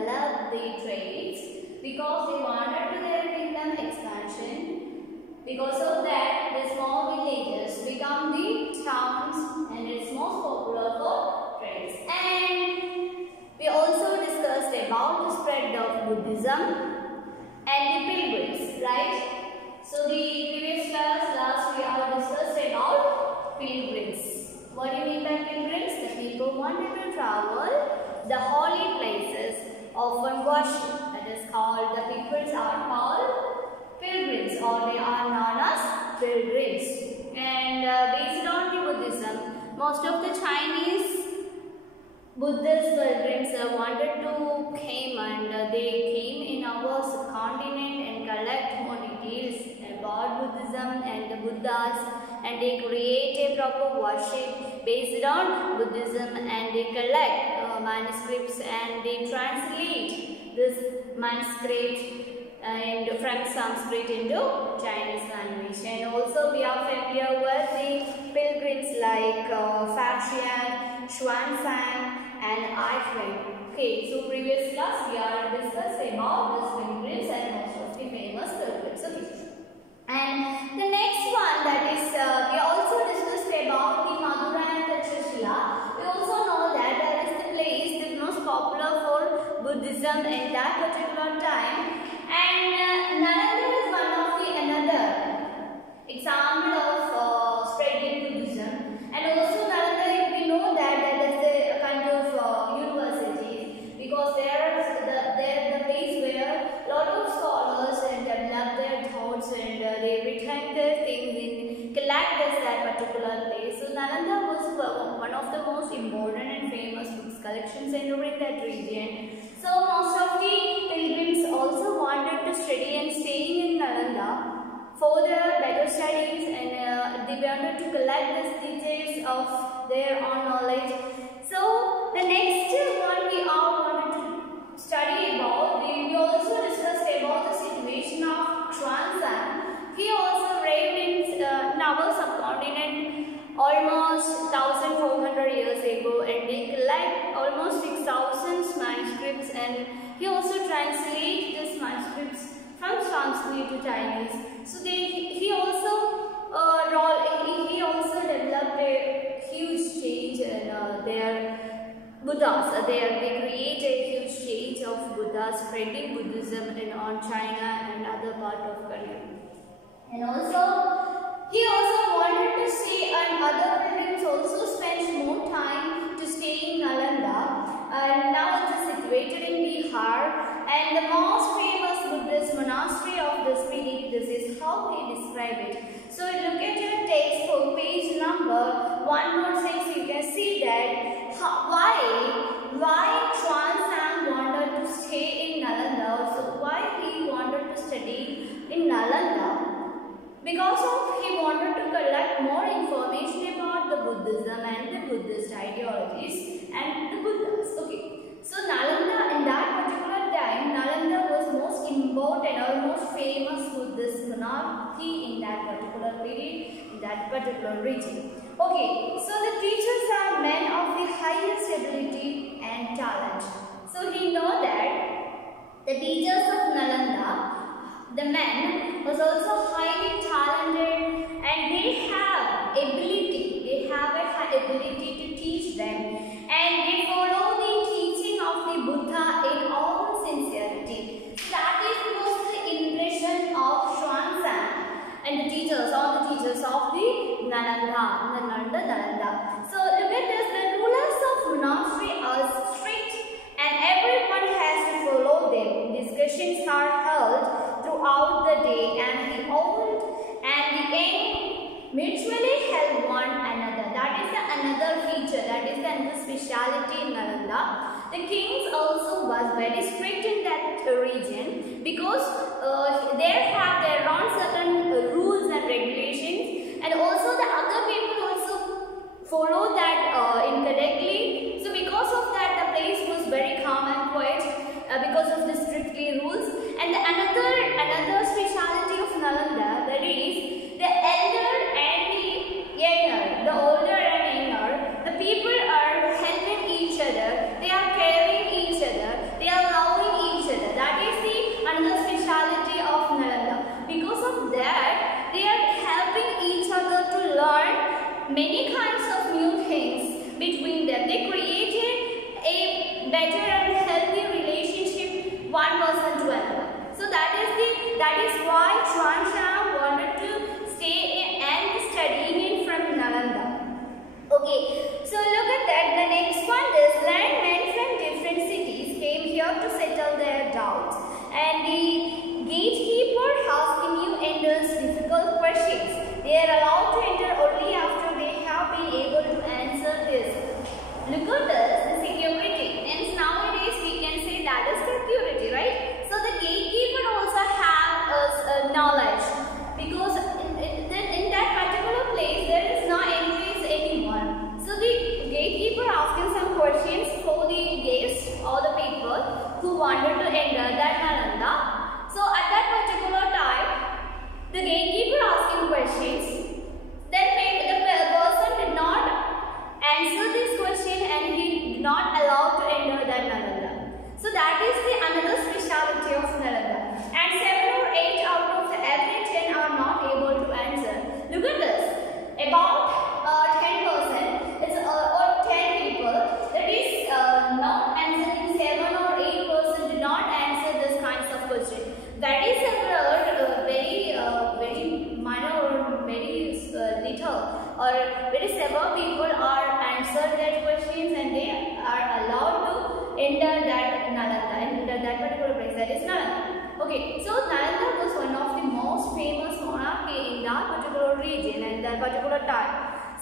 develop the trades because they wanted to their kingdom expansion. Because of that, the small villages become the towns and it's most popular for trades. And we also discussed about the spread of Buddhism and the pilgrims, right? So the previous class, last we have discussed about pilgrims. What do you mean by pilgrims? The people wanted to travel the holy places often worship. That is called, the peoples are called pilgrims, or they are known as pilgrims. And based on the Buddhism, most of the Chinese Buddhist pilgrims wanted to came and they came in our subcontinent and collect more details about Buddhism and the Buddhas, and they create a proper worship based on Buddhism, and they collect manuscripts and they translate this manuscript and from Sanskrit into Chinese language. And also we are familiar with the pilgrims like Faxian, Xuanzang and Eichmann. Okay, so previous class we are discussed about these pilgrims and most of the famous pilgrims. Okay, and the next one, that is we also discussed about the Madura and the Trishula. We also know that that is the place that most popular for Buddhism in that particular time. And Nalanda is one of the another example of spreading Buddhism. And also Nalanda, we know that that is a kind of university, because there is the place where a lot of scholars and develop their thoughts and they retain their things in collect that particular place. So Nalanda was one of the most important and famous books collections entering that region. So most of the pilgrims also wanted to study and staying in Nalanda for their better studies, and they wanted to collect these details of their own knowledge. So the next one we all wanted to study about, we also discussed about the situation of Xuanzang. He also reigned in our subcontinent almost 1400 years ago, and they collect almost 6,000 manuscripts, and he also translates these manuscripts from Sanskrit to Chinese. So he also developed a huge change in their Buddhas. They create a huge change of Buddhas, spreading Buddhism on China and other part of country. And also he also wanted to see, and other pilgrims also spent more time to stay in Nalanda, and now it is situated in Bihar, and the most famous Buddhist monastery of this period. This is how he described it. So look at your textbook, page number 106. You can see that why Xuanzang wanted to stay in Nalanda. So why he wanted to study in Nalanda? Because he wanted to collect more information about the Buddhism and the Buddhist ideologies and the Buddhas. Okay, so Nalanda, in that particular time, Nalanda was most important or most famous Buddhist monarchy in that particular period, in that particular region. Okay, so the teachers are men of the highest ability and talent. So we know that the teachers of Nalanda, the men, was also highly talented, and they have ability. They have a high ability to teach them, and they follow the teaching of the Buddha in all sincerity. That was the impression of Xuanzang and the teachers, all the teachers of the Nalanda. So look at this. The rulers of monastery are strict, and everyone has to follow them. Discussions are held throughout the day, and the old and the young mutually help one another. That is the another feature, that is the another speciality in Nalanda. The kings also was very strict in that region, because they have their own certain rules and regulations, and also the other people also follow that incorrectly. So because of that, the place was very calm and quiet because of the strictly rules. And another speciality of Nalanda, that is the elder and the younger, the older and younger, the people are helping each other, they are caring each other, they are loving that is why Xuanzang wanted to stay and studying in from Nalanda. Okay, so look at that. The next one is learned men from different cities came here to settle their doubts, and the gatekeeper asking you enters difficult questions. They are allowed to enter only after they have been able to answer this. Look at this, the security. And nowadays we can say that is security, right? So the gatekeeper also have knowledge, because in that particular place there is no entries anymore. So the gatekeeper asking some questions for the guests or the people who wanted to enter that Nalanda. So at that particular time, the gatekeeper asking questions, then the person did not answer this question and he did not allow to enter that Nalanda. So that is the another speciality of Nalanda. And 7 or 8 out of every 10 are not able to answer. Look at this. About 10% is or 10 people that is not answering, 7 or 8% did not answer this kinds of question. That is very minor or very little or very several people are answered that questions and they are allowed to enter that Nalanda, enter that particular place, that is Nalanda. Okay, so Nalanda was one of the most famous monarchy in that particular region and that particular time.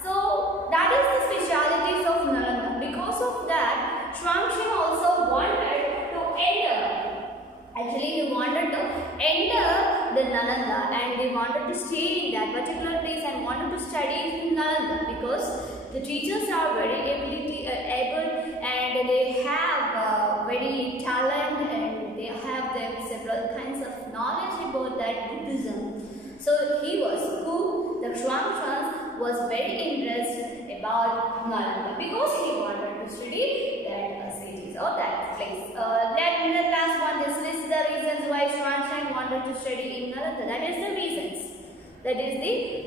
So that is the specialities of Nalanda. Because of that, Xuanzang also wanted to enter. Actually, they wanted to enter the Nalanda and they wanted to stay in that particular place and wanted to study in Nalanda, because the teachers are very able and they have very talent and they have several kinds of knowledge about that Buddhism. So the Xuanzang was very interested about Nalanda because he wanted to study that cities or that place. Then the last one, this is the reasons why Xuanzang wanted to study in Nalanda. That is the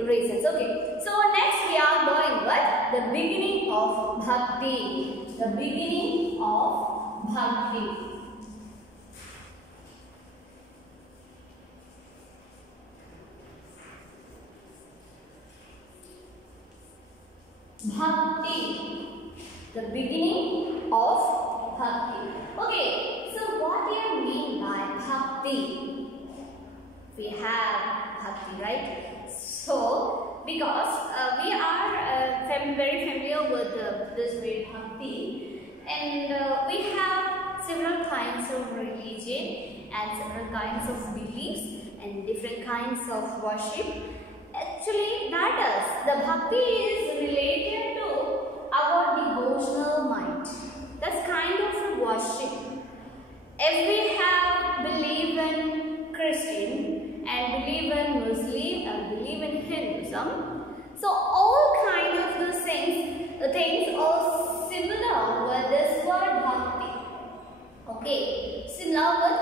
reasons. Okay. So next we are going with the beginning of Bhakti. The beginning of Bhakti. Bhakti. The beginning of Bhakti. Okay, so what do you mean by Bhakti? We have Bhakti, right? So, because we are very familiar with this word Bhakti, and we have several kinds of religion and several kinds of beliefs and different kinds of worship. Actually, that is, the Bhakti is related to our devotional mind. That's kind of a worship. If we have believe in Christian and believe in Muslim and believe in Hinduism, so all kind of those things are similar with this word Bhakti. Okay, similar with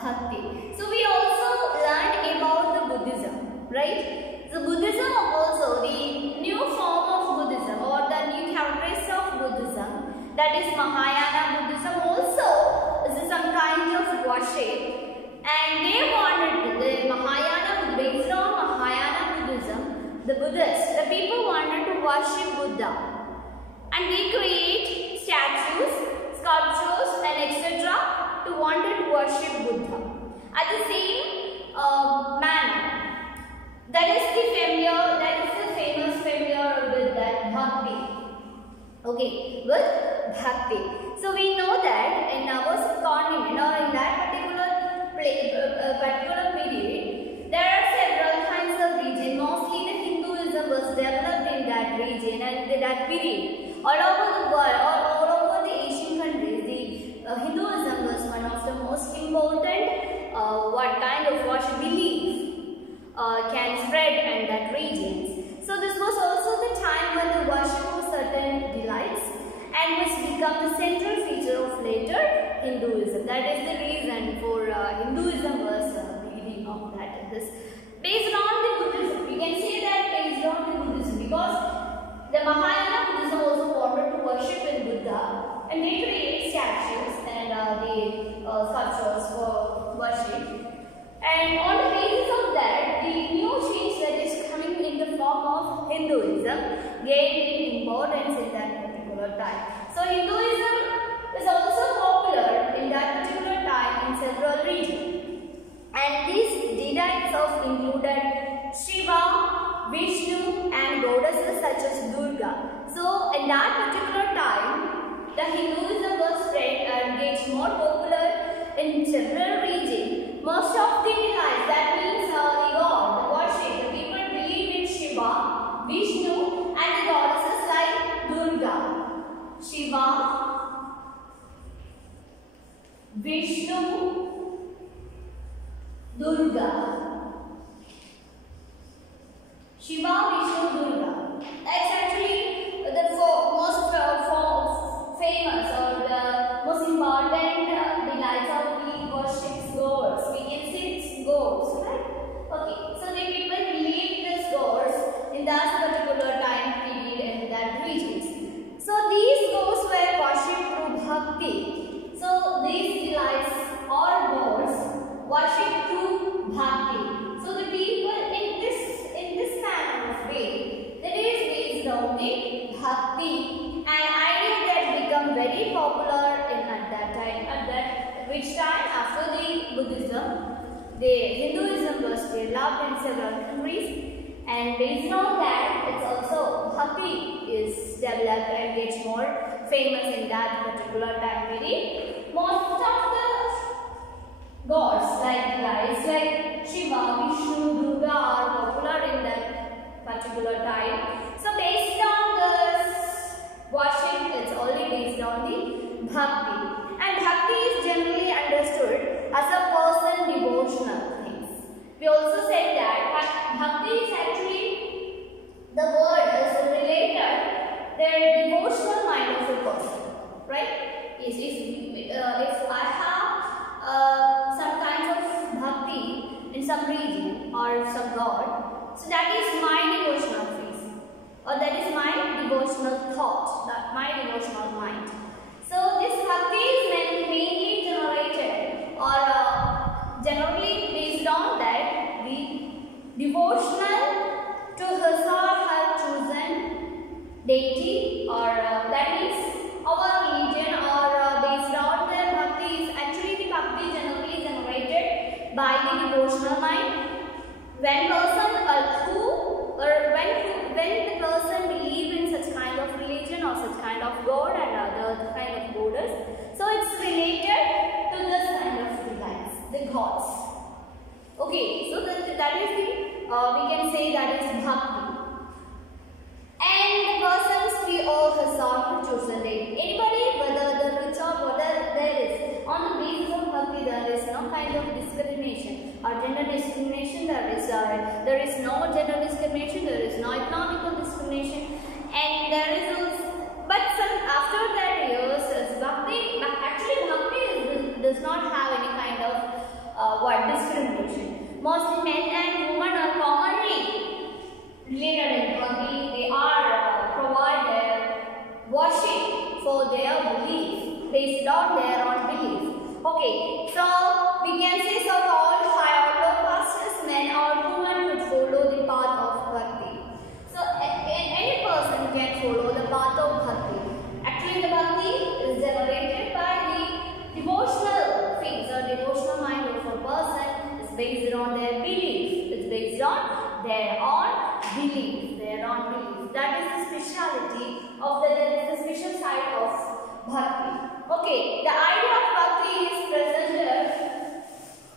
Bhakti. So we also learned about the Buddhism, right? So Buddhism also, the new form of Buddhism or the new characteristics of Buddhism, that is Mahayana Buddhism, also is some kind of worship, and they wanted the Mahayana, based on Mahayana Buddhism, the Buddhists, the people wanted to worship Buddha, and they create statues, sculptures and etc. to wanted to worship Buddha. At the same manner, that is the famous familiar with that Bhakti. Okay, with Bhakti. So we know that in our subcontinent or in that particular period, there are several kinds of region. Mostly the Hinduism was developed in that region and in that period. All over the world, all over the Asian countries, the Hinduism was one of the most important what kind of worship belief can spread in that region. So this was also the time when the worship of certain delights and which become the central feature of later Hinduism. That is the reason for Hinduism was beginning of that. This based on the Buddhism. We can say that based on the Buddhism, because the Mahayana Buddhism also wanted to worship in Buddha, and they create statues and the sculptures for worship. And on the basis of that, the new change that is coming in the form of Hinduism gained in importance in that particular time. So Hinduism is also popular in that particular time in several regions. And these deities of included Shiva, Vishnu and goddesses such as Durga. So in that particular time, the Hinduism was spread and gets more popular in several regions. Most of the deities, that means the god, the worship, the people believe in Shiva, Vishnu and the goddesses like Durga. Shiva, Vishnu, Durga. Shiva, Vishnu, Durga. That's actually the most famous or the most important delights of the worship gods. We can say it's gods, right? Okay, so the people believe these gods in that particular time period and that regions. So these gods were worshipped through bhakti. So these delights or gods worshipped through bhakti. So the people in this kind of way, that is based on the bhakti, and idea that become very popular at that time. At that which time, after the Buddhism, the Hinduism was developed in several countries, and based on that, it's also bhakti is developed and gets more famous in that particular time period. Most of the gods like Shiva, Vishnu, Durga are popular in that particular time. So based on this worship, it's only based on the bhakti. And bhakti is generally understood as a person devotional things. We also said that bhakti is actually, the word is related their devotional mind of a person, right? If I have some kinds of bhakti in some region or some god, so that is my devotional phase, or that is my devotional thought, my devotional mind. So this bhakti is mainly generated or generally based on that the devotional to his or her chosen deity, or that means our religion, or based on their bhakti is actually the bhakti generally generated by the devotional mind. When the person believe in such kind of religion or such kind of god and other kind of goddess, so it's related to this kind of delights, the gods. Okay, so that is the we can say that is bhakti. And the persons we all his or chosen deity. Anybody, whether the rich or whether there is, on the basis of bhakti there is no kind of discrimination or gender discrimination. There is no gender discrimination. There is no economical discrimination, and there is also, but after that years, bhakti does not have any kind of discrimination. Mostly men and women are commonly related in bhakti. They are provided worship for their belief, based on their own belief. Okay, so we can say so all high or low castes, men or women would follow the path of bhakti. So any person can follow the path of bhakti. Actually, the bhakti is generated by the devotional phase or devotional mind of a person. It's based on their belief. It's based on their own belief. That is the speciality of that is the special side of bhakti. Okay, the idea of bhakti is presented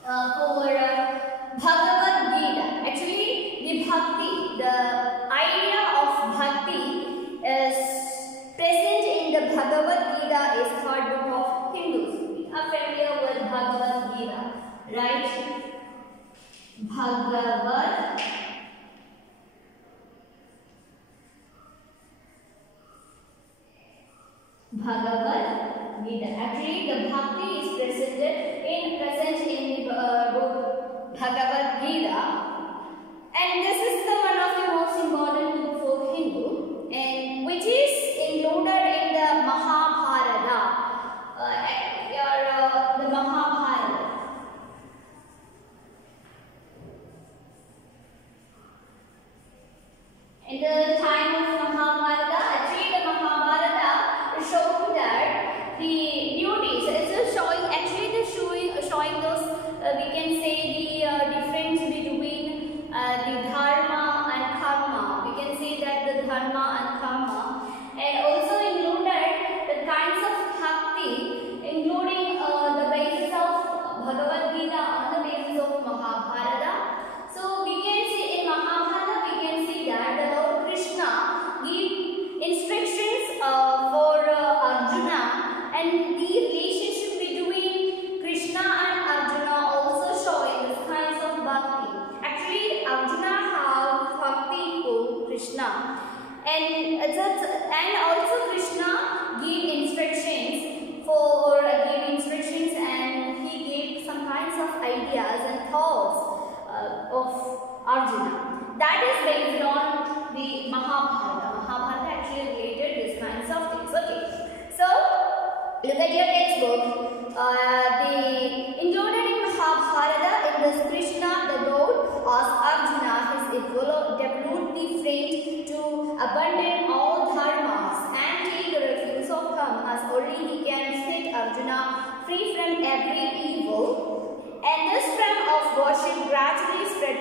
for Bhagavad Gita. Actually, the idea of bhakti is present in the Bhagavad Gita, is third book of Hindus. We are familiar with Bhagavad Gita, right? Bhagavad Gita. Actually, the bhakti is present in the book Bhagavad Gita, and this is the one of the most important book for Hindu, and which is included in the Mahabharata. The Mahabharata.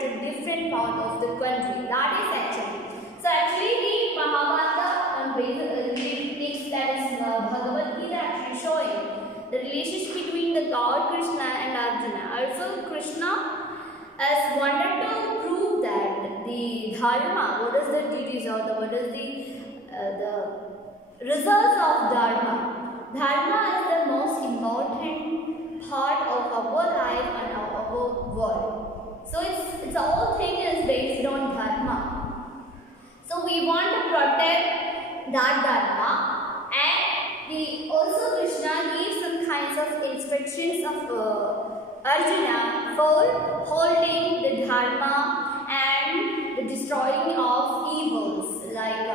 a different part of the country. That is actually. So actually the Mahabharata text, that is Bhagavad Gita, actually showing the relationship between the God Krishna and Arjuna. Also Krishna has wanted to prove that the dharma, what is the duties or what is the results of dharma. Dharma is the most important part of our life and our world. So it's the whole thing is based on dharma. So we want to protect that dharma, and also Krishna gives some kinds of instructions of Arjuna for holding the dharma and the destroying of evils. Like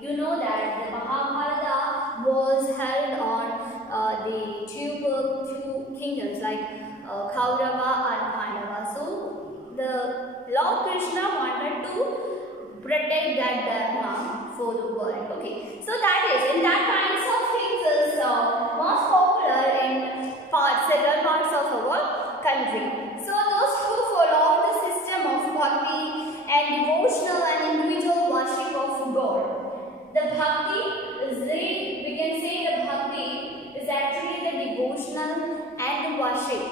you know that the Mahabharata was held on the two kingdoms like Kaurava and Pandava. So the Lord Krishna wanted to protect that dharma for the world. Okay, so that is, and that kinds of things is most popular in several parts of our country. So those who follow the system of bhakti and devotional and individual worship of God. The bhakti is we can say the bhakti is actually the devotional and the worship.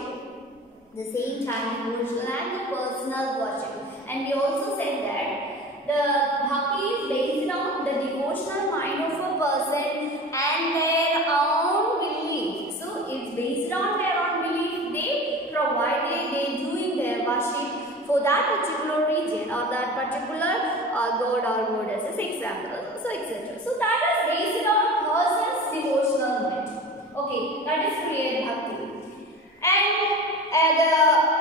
The same time devotional and the personal worship. And we also said that the bhakti is based on the devotional mind of a person and their own belief. So it's based on their own belief. They doing their worship for that particular region or that particular god or goddess, example. So etc. So that is based on a person's devotional mind. Okay, that is real bhakti. And the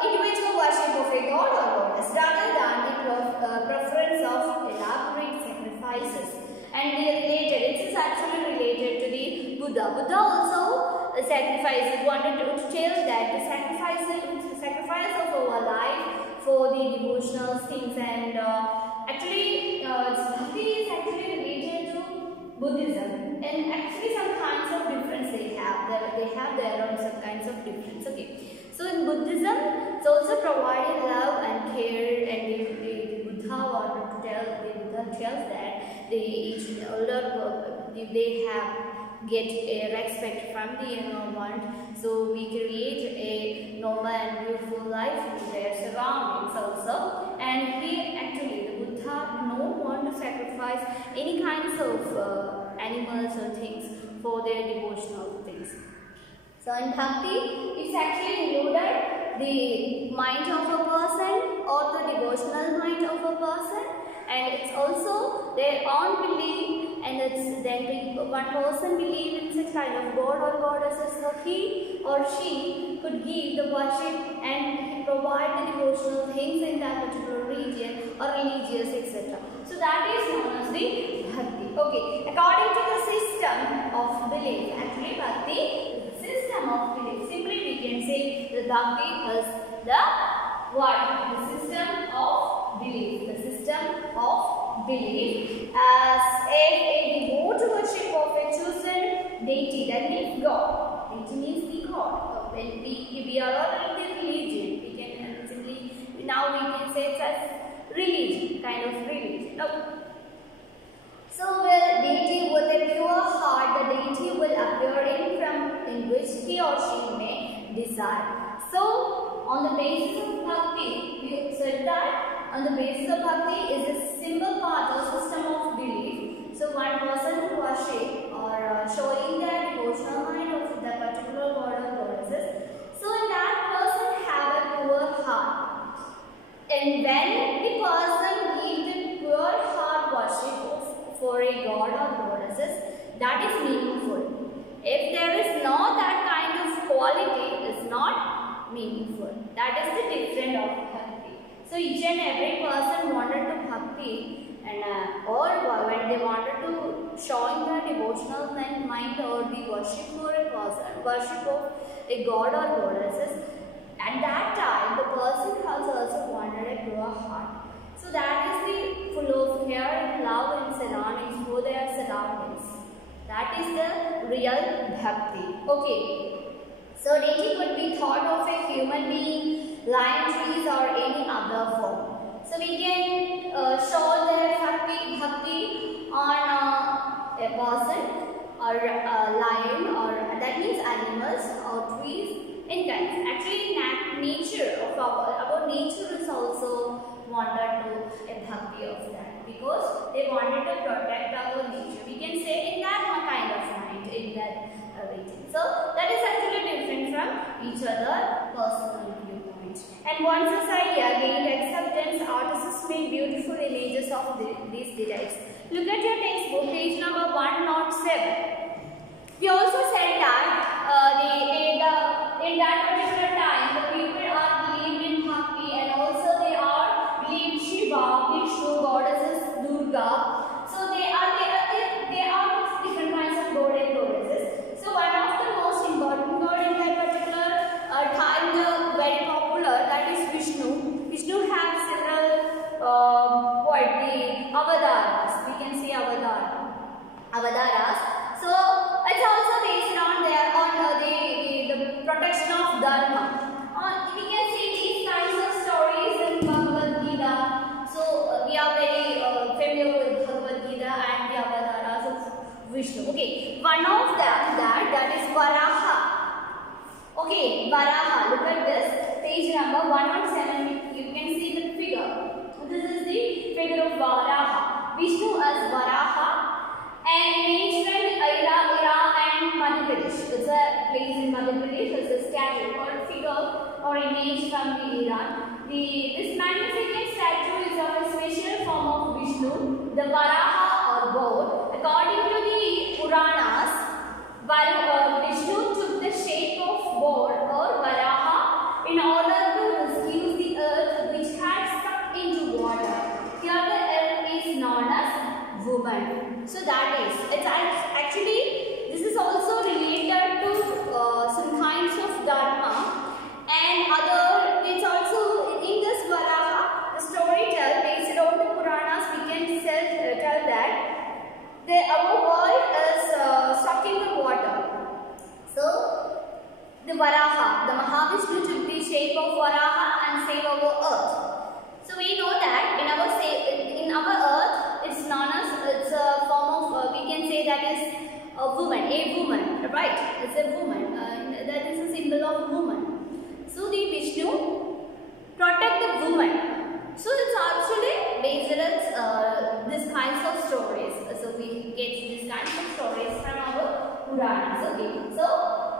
individual worship of a god or goddess rather than the preference of elaborate sacrifices. And they are related, it is actually related to the Buddha. Buddha also sacrifices, wanted to tell that the sacrifice of our life for the devotional things, and actually bhakti is actually related to Buddhism, and actually some kinds of difference they have. They have their own some kinds of difference. Okay. So in Buddhism, it's also providing love and care, and the Buddha wanted to tell, the Buddha tells that each older they get a respect from the environment, so we create a normal and beautiful life in their surroundings also. And he actually, the Buddha, no want to sacrifice any kinds of animals or things for their devotional things. So in bhakti, it's actually included the mind of a person or the devotional mind of a person, and it's also their own belief, and it's then one person believe in such kind of god or goddesses, so he or she could give the worship and provide the devotional things in that particular region or religious, etc. So that is known as the bhakti. Okay, according to the system of belief, actually bhakti system of belief. Simply we can say the bhakti is the what? The system of belief. The system of belief as a devout worship of a chosen deity. That means God. Deity means the God. When we are all in the religion, we can simply now we can say it's as religion, kind of religion. Okay. So where deity with a pure heart, the deity will appear in which he or she may desire. So on the basis of bhakti, we said that on the basis of bhakti is a simple part or system of belief. So one person to worship or showing their devotional mind of the particular god or goddesses. So that person have a pure heart. And when the person gives the pure heart worship for a god or goddesses, that is meaningful. If there is no that kind of quality, it is not meaningful. That is the difference of bhakti. So each and every person wanted to bhakti, and or when they wanted to showing their devotional mind or the worship for a person, worship of a god or goddesses, at that time the person has also wanted a pure heart. So that is the full of care and love and surroundings for their surroundings. That is the real bhakti. Okay. So deity could be thought of a human being lime trees or any other form. So we can show their bhakti on a person or a lion, or that means animals or trees and kinds. Actually, nature of our nature is also wanted to a bhakti of that, because they wanted to protect our nature. We can say in that kind of mind, in that region. So that is actually different from each other personal viewpoint. And once this idea gained acceptance, artists made beautiful images of these delights. Look at your textbook, page number 107. We also said that in that particular time, the people are believed in bhakti, and also they are believed Shiva, Vishnu, goddesses, Durga. So they are different kinds of god and goddesses. So one of the most important god in that particular time, very popular, that is Vishnu. Vishnu has several the avatars. We can see avataras. So it's also based on the protection of dharma. We can see these kinds of stories in Bhagavad Gita. So we are very familiar with Bhagavad Gita and the avatars of Vishnu. Okay, one of them that is Varaha. Okay, Varaha. Look at this, page number 117. You can see the figure. This is the figure of Varaha. Vishnu as Varaha, and image from Iran and Madhya Pradesh. It's a place in Madhya Pradesh. It's a statue or figure or image from Iran. This magnificent statue is of a special form of Vishnu, the Varaha or boar. According to the Puranas, Vishnu took the shape of boar or Varaha in order to rescue the earth which had stuck into water. Here the earth is known as woman. So that is, it's actually, this is also related to some kinds of dharma and other. It's also in this Varaha, the story based on the Puranas, we can tell that our world is stuck in the water. So the Varaha, the Mahavishnu took the shape of Varaha and saved our earth. So we know that in our earth, it's known as, it's a form of, we can say that is a woman, right? It's a woman. That is a symbol of woman. So the Vishnu protect the woman. So it's actually based on these kinds of stories. So we get these kinds of stories from our Puranas. Okay. So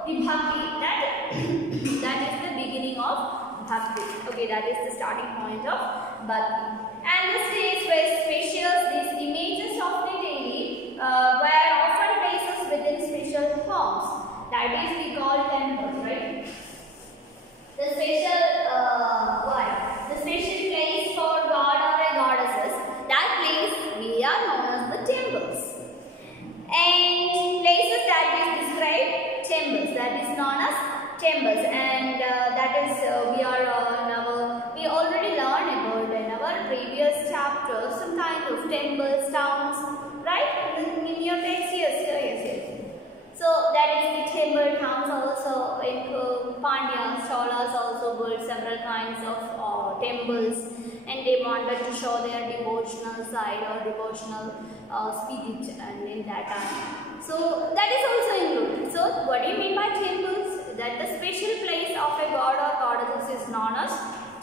the bhakti, that is the beginning of bhakti. Okay, that is the starting point of bhakti. And the stage where special, these images of the deity were often places within special homes. That is we call temples, right? The special the special place for god or a goddesses, that place we are known as the temples. And places that we describe temples, that is known as temples. And that is we already learned about in our previous chapters some kind of temples, towns, right? In your text, yes. So that is the temple towns also. Like Pandyas, Cholas also built several kinds of temples, and they wanted to show their devotional side or devotional spirit, and in that time. So that is also included. So what do you mean by temples? That the special place of a god or goddess is known as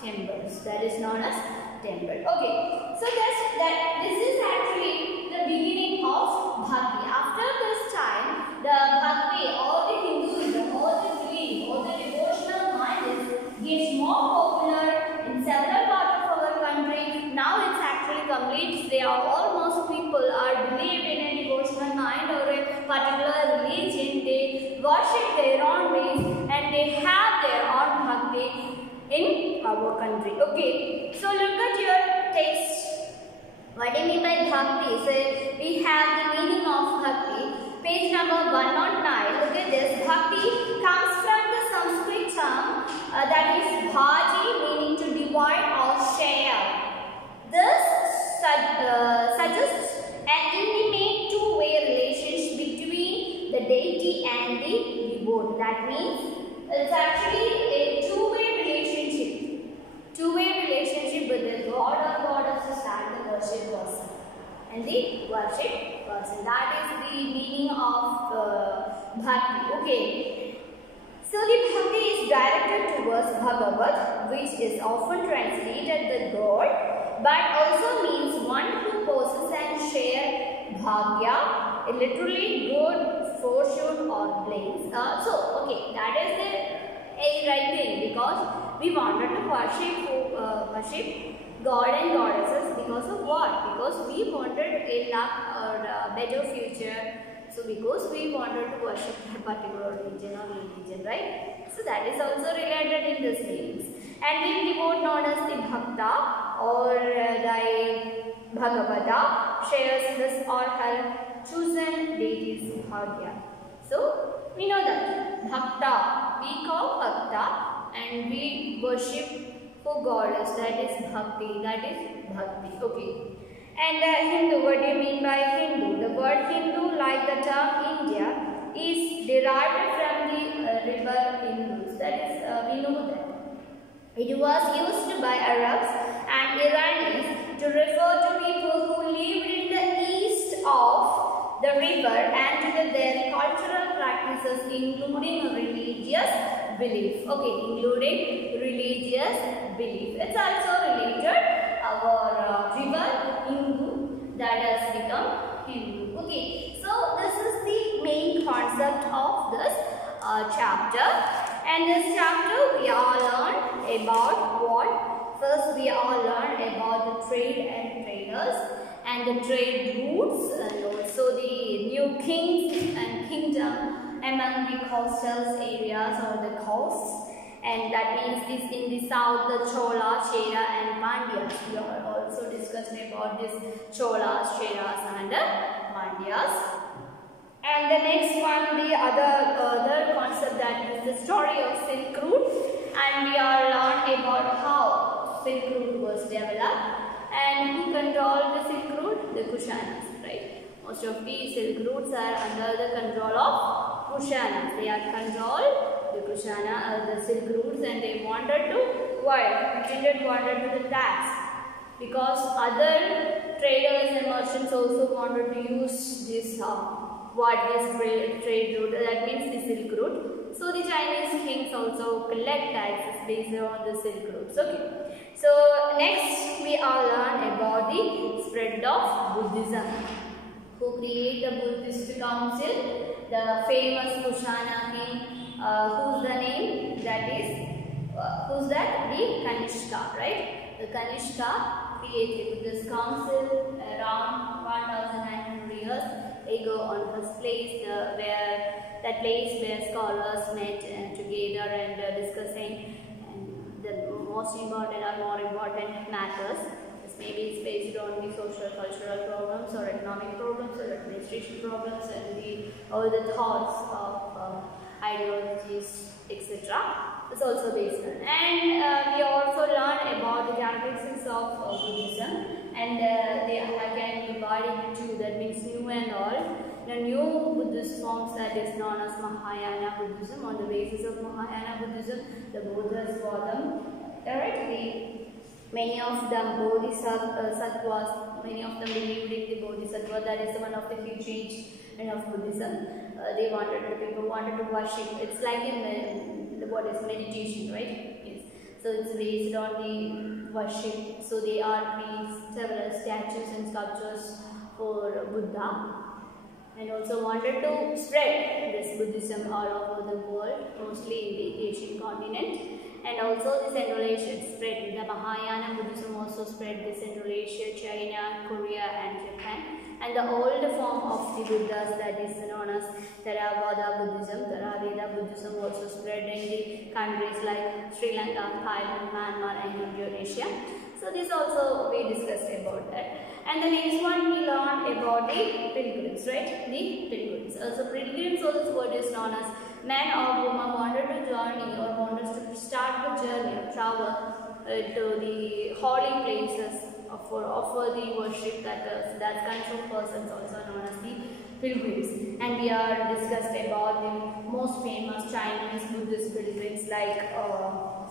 temples. That is known as temple. Okay. So this is actually the beginning of bhakti. After this time, the bhakti, all the Hinduism, all the belief, all the devotional mind gets more popular in several parts of our country. Now it's actually complete. They are almost people are believed in a devotional mind or a particular religion. They worship their own ways and they have their own bhakti in our country. Okay, so look at your text. What do you mean by bhakti? So we have the meaning of bhakti. Page number 109. Look at this. Bhakti comes from the Sanskrit term that is bhaji, meaning to divide or share. This suggests an intimate two-way relationship between the deity and the devotee. That means it's actually a two-way relationship. directed towards Bhagavat, which is often translated the God, but also means one who possesses and share Bhagya, literally good fortune or bliss. So, okay, that is the right thing, because we wanted to worship God and goddesses because of what? Because we wanted a luck or a better future. So because we wanted to worship a particular religion, right? So that is also related in this meanings. And we devote known as the Bhakta or the Bhagavata shares his or her chosen deity's bhagya. So we know that Bhakta, we call Bhakta and we worship for goddess, that is Bhakti, okay. And Hindu, what do you mean by Hindu? The word Hindu, like the term India, is derived from the river Indus, that is, we know that. It was used by Arabs and Iranians to refer to people who lived in the east of the river and to their cultural practices including religious belief. Okay, including religious belief. It's also related our river Hindu that has become Hindu. Okay, so this is the main concept of this chapter. And this chapter we all learn about what? First we all learn about the trade and traders and the trade routes and also the new kings and kingdom among the coastal areas or the coasts. And that means this in the south the Chola, Chera and Pandyas. We are also discussing about this Cholas, Cheras and Pandyas. And the next one, the other concept, that is the story of Silk Route, and we are learn about how Silk Route was developed and who controlled the Silk Route, the Kushanas, right? Most of the Silk Routes are under the control of Kushanas. They are controlled the Kushana, the Silk Routes, and they wanted to wanted to tax, because other traders and merchants also wanted to use this trade route, that means the Silk Route. So the Chinese kings also collect taxes based on the Silk Routes. Okay. So next we all learn about the spread of Buddhism. Who created the Buddhist council? The famous Kushana king. Who's the name? That is, who's that? The Kanishka, right? The Kanishka created Buddhist council around 1900 years ago on his place, where scholars met together and discussing the most important or more important matters. This maybe is based on the social cultural problems or economic problems or administration problems and all the thoughts of ideologies, etc. It's also based on. And we also learn about the characteristics of Buddhism, and they can be divided into two, that means new and old. The new Buddhist forms, that is known as Mahayana Buddhism. On the basis of Mahayana Buddhism, the Buddhas for them directly. Many of them Bodhisattvas, many of them believed in the Bodhisattva, that is one of the few change of Buddhism. People wanted to worship. It's like in what is meditation, right? Yes. So it's based on the worship. So they are creating several statues and sculptures for Buddha, and also wanted to spread this Buddhism all over the world, mostly in the Asian continent. And also the Central Asia spread. The Mahayana Buddhism also spread the Central Asia, China, Korea and Japan. And the old form of the Buddhas, that is known as Theravada Buddhism, Theravada Buddhism also spread in the countries like Sri Lanka, Thailand, Myanmar and Indonesia. So this also we discussed about that. And the next one we learned about the pilgrims, right? The pilgrims. So pilgrims also what is known as man or woman wanted to journey or wanted to start the journey or travel to the holy places for offer the worship, that kinds of persons also known as the pilgrims. And we are discussed about the most famous Chinese Buddhist pilgrims like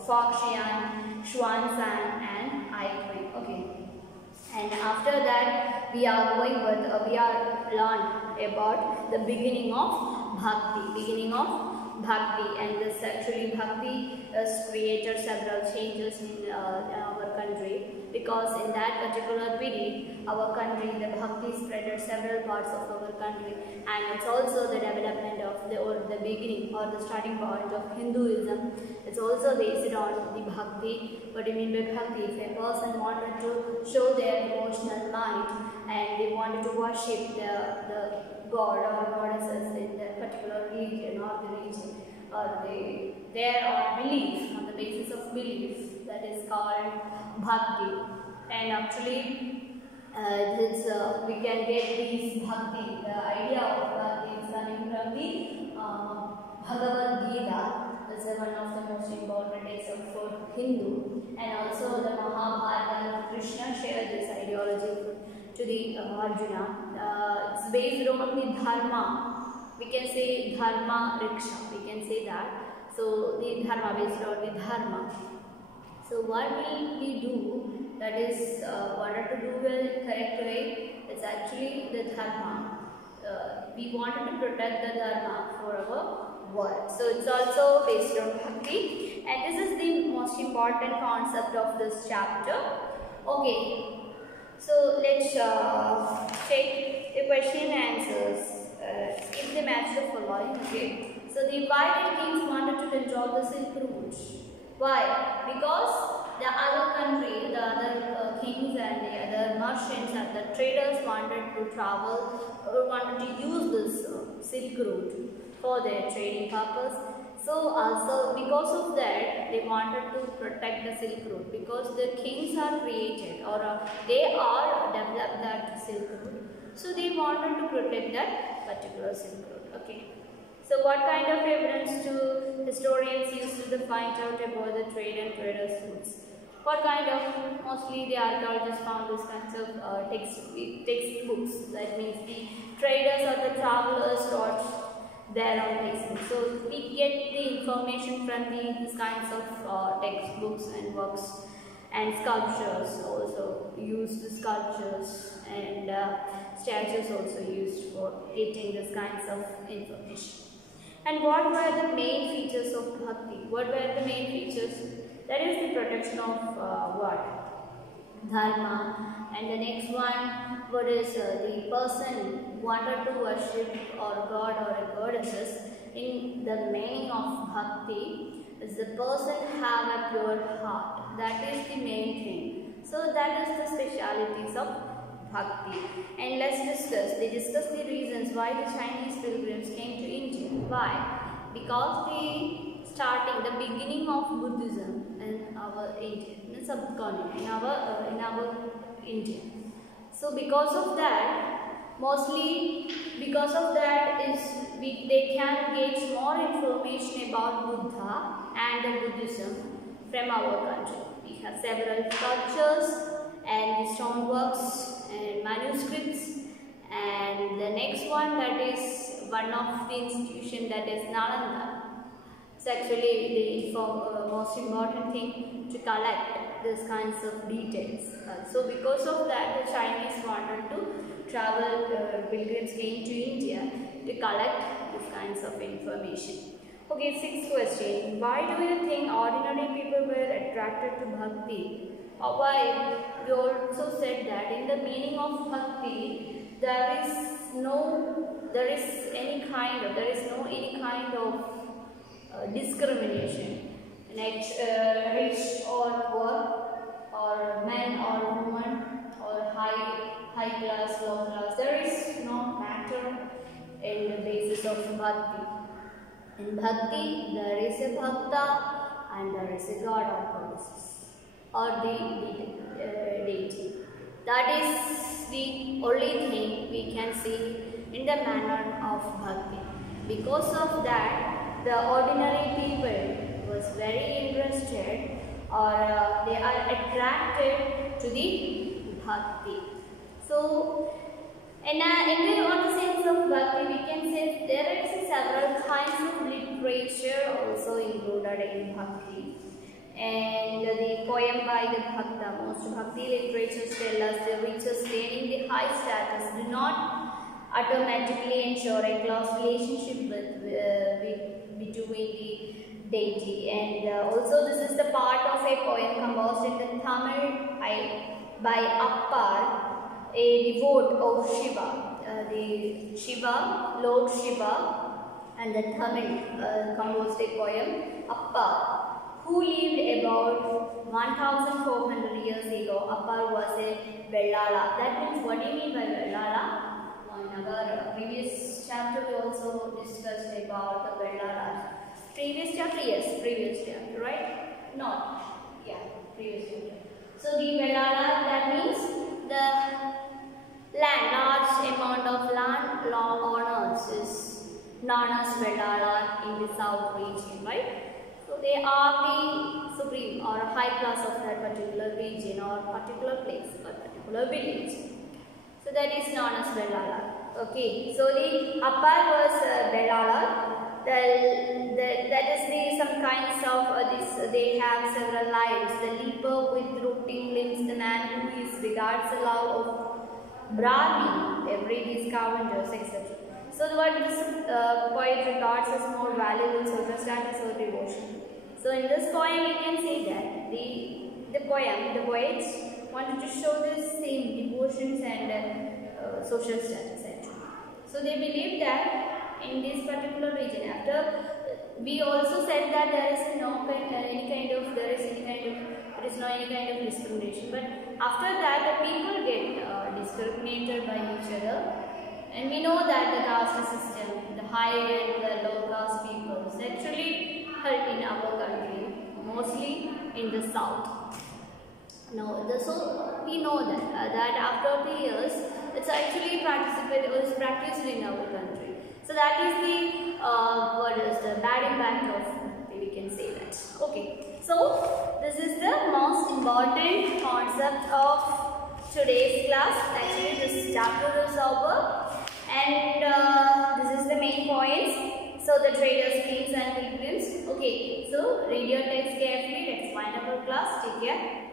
Faxian, Xuanzang and Aikwen. Okay. And after that we are learned about the beginning of Bhakti. Bhakti, and this actually Bhakti has created several changes in our country, because in that particular period our country, the Bhakti spread several parts of our country, and it's also the development of the beginning or the starting point of Hinduism. It's also based on the Bhakti. What do you mean by Bhakti? If a person wanted to show their emotional mind and they wanted to worship the god or goddesses in that particular religion or the region, or their belief, on the basis of belief, that is called Bhakti. And actually we can get these Bhakti, the idea of Bhakti is coming from the Bhagavad Gita. It's one of the most important texts for Hindu, and also the Mahabharata. Krishna shared this ideology to the Arjuna. It's based on the dharma. We can say dharma riksha. We can say that. So the dharma, based on the dharma. So what will we do? That is wanted to do well correct way. It's actually the dharma. We wanted to protect the dharma for our world. So it's also based on Bhakti, and this is the most important concept of this chapter. Okay. So let's check the question and answers. If they match the following, okay. So the divided kings wanted to control the Silk Route. Why? Because the other country, the other kings and the other merchants and the traders wanted to travel or wanted to use this Silk Route for their trading purpose. So also because of that, they wanted to protect the Silk Route, because the kings are created or they are developed that Silk Route. So they wanted to protect that particular Silk Route. Okay. So what kind of evidence do historians use to find out about the trade and traders' routes? What kind of, mostly the archaeologists found this kinds of textbooks. That means the traders or the travelers taught their own textbooks. So we get the information from these kinds of textbooks and works, and sculptures also used, the sculptures and statues also used for getting these kinds of information. And what were the main features of Bhakti? What were the main features? That is the protection of what? Dharma. And the next one, what is the person wanted to worship or god or a goddesses. In the meaning of Bhakti is the person have a pure heart. That is the main thing. So that is the specialities of Bhakti. And let's discuss. They discuss the reasons why the Chinese pilgrims came to India. Why? Because the beginning of Buddhism in our India, in subcontinent, in our India. So because of that, mostly because of that they can get more information about Buddha and the Buddhism from our country. We have several sculptures and the stoneworks and manuscripts, and the next one, that is one of the institution, that is Nalanda. It's actually the most important thing to collect these kinds of details. So because of that, the Chinese wanted to travel, pilgrims came to India to collect these kinds of information. Okay, sixth question. Why do you think ordinary people were attracted to Bhakti? Why? We also said that in the meaning of Bhakti, there is no any kind of discrimination. Rich or poor, or man or woman, or high class, low class. There is no matter in the basis of Bhakti. In Bhakti, there is a Bhakta and there is a God or goddesses or the deity. That is the only thing we can see in the manner of Bhakti. Because of that, the ordinary people was very interested, or they are attracted to the Bhakti. So, in the sense of Bhakti, we can say there is several kinds of literature also included in Bhakti. And the poem by the Bhakta, most Bhakti literatures tell us the rich attaining the high status do not automatically ensure a close relationship between between the deity. And also this is the part of a poem composed in the Tamil by Appar, a devote of Shiva. Lord Shiva, and the Tamil composed a poem, Appar, who lived about 1400 years ago. Appar was a Vellala. That means, what do you mean by Vellala? In our previous chapter we also discussed about the Vellala. Previous chapter? Yes, previous chapter, right? Not. Yeah, previous chapter. So the Vellala, that means the land, large amount of land law owners is known as Vellala in the south region, right? So they are the supreme or high class of that particular region or particular place or particular village. So that is known as Vellala. Okay, so the Appar was Vellala. That is some kinds of this. They have several lives. The leaper with rotting limbs, the man who is regards the love of Brahmi, every scavengers, etc. So what this poet regards as more valuable social status or devotion. So in this poem we can see that the poets wanted to show the same devotions and social status actually. So they believe that in this particular region, after we also said that there is no any kind of discrimination, but after that the people get discriminated by each other, and we know that the caste system, the high and the low caste people is actually held in our country, mostly in the south. Now, so we know that after the years, it's actually practiced in our country. So that is the bad impact of, we can say that. Okay, so this is the most important concept of today's class. Actually, this chapter is over, and this is the main points. So the traders, kings and pilgrims. Okay, so read your text carefully. Let's find out our class. Take care.